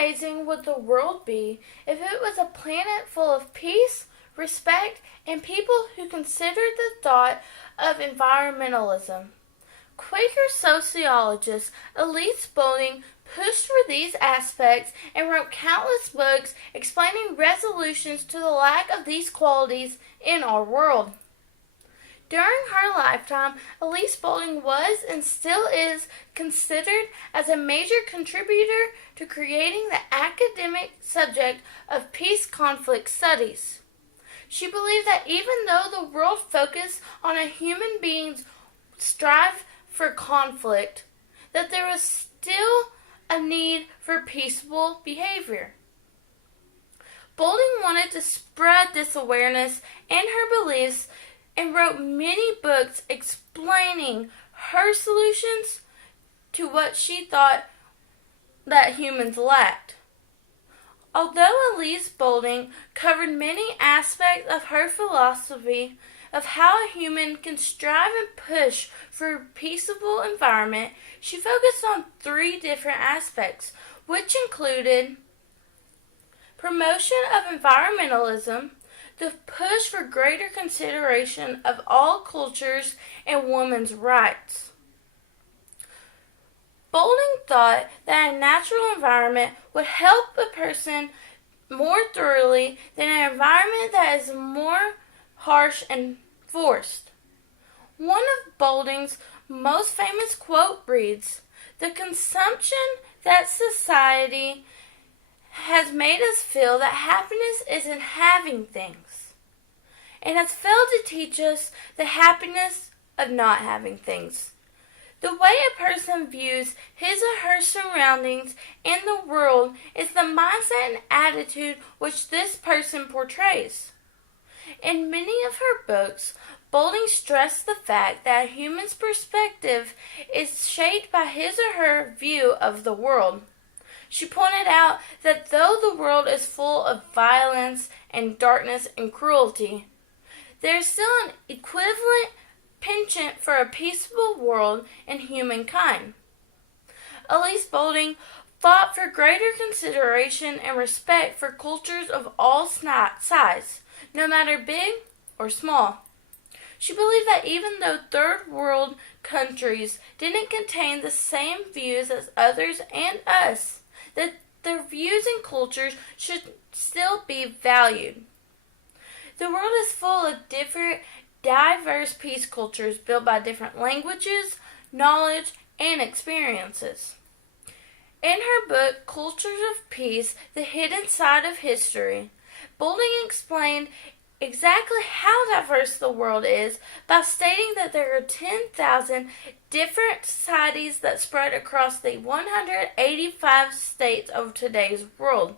amazing would the world be if it was a planet full of peace, respect, and people who considered the thought of environmentalism? Quaker sociologist Elise Boulding pushed for these aspects and wrote countless books explaining resolutions to the lack of these qualities in our world. During her lifetime, Elise Boulding was and still is considered as a major contributor to creating the academic subject of peace conflict studies. She believed that even though the world focused on a human being's strive for conflict, that there was still a need for peaceable behavior. Boulding wanted to spread this awareness and her beliefs and wrote many books explaining her solutions to what she thought that humans lacked. Although Elise Boulding covered many aspects of her philosophy of how a human can strive and push for a peaceable environment, she focused on 3 different aspects, which included promotion of environmentalism, the push for greater consideration of all cultures and women's rights. Boulding thought that a natural environment would help a person more thoroughly than an environment that is more harsh and forced. One of Boulding's most famous quote reads, "The consumption that society has made us feel that happiness is in having things, and has failed to teach us the happiness of not having things." The way a person views his or her surroundings and the world is the mindset and attitude which this person portrays. In many of her books, Boulding stressed the fact that a human's perspective is shaped by his or her view of the world. She pointed out that though the world is full of violence and darkness and cruelty, there is still an equivalent penchant for a peaceable world in humankind. Elise Boulding fought for greater consideration and respect for cultures of all size, no matter big or small. She believed that even though third world countries didn't contain the same views as others and us, that their views and cultures should still be valued. The world is full of different, diverse peace cultures built by different languages, knowledge, and experiences. In her book, Cultures of Peace, The Hidden Side of History, Boulding explained exactly how diverse the world is by stating that there are 10,000 different societies that spread across the 185 states of today's world.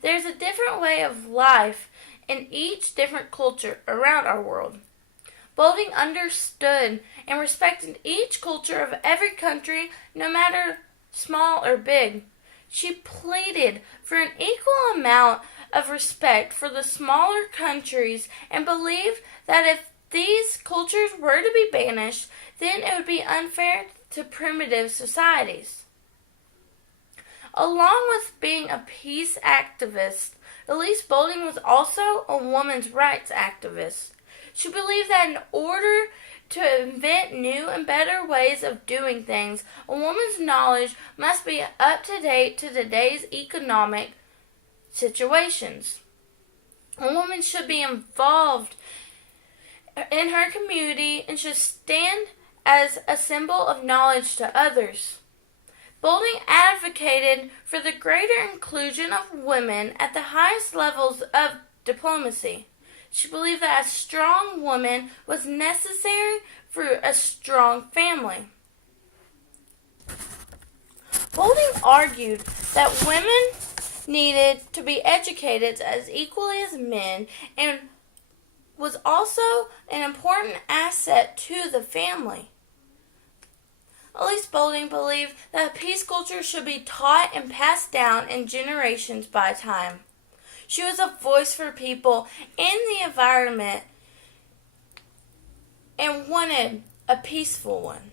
There's a different way of life in each different culture around our world. Boulding understood and respected each culture of every country, no matter small or big. She pleaded for an equal amount of respect for the smaller countries and believed that if these cultures were to be banished, then it would be unfair to primitive societies. Along with being a peace activist, Elise Boulding was also a women's rights activist. She believed that in order to invent new and better ways of doing things, a woman's knowledge must be up to date to today's economic situations. A woman should be involved in her community and should stand as a symbol of knowledge to others. Boulding advocated for the greater inclusion of women at the highest levels of diplomacy. She believed that a strong woman was necessary for a strong family. Boulding argued that women needed to be educated as equally as men and was also an important asset to the family. Elise Boulding believed that a peace culture should be taught and passed down in generations by time. She was a voice for people in the environment and wanted a peaceful one.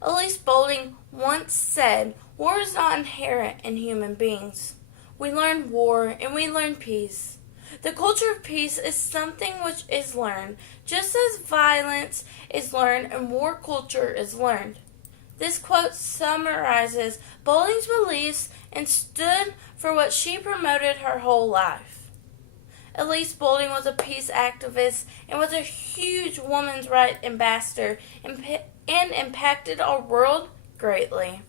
Elise Boulding once said, War is not inherent in human beings. We learn war and we learn peace. The culture of peace is something which is learned, just as violence is learned and war culture is learned. This quote summarizes Boulding's beliefs and stood for what she promoted her whole life. Elise Boulding was a peace activist and was a huge women's rights ambassador and impacted our world greatly.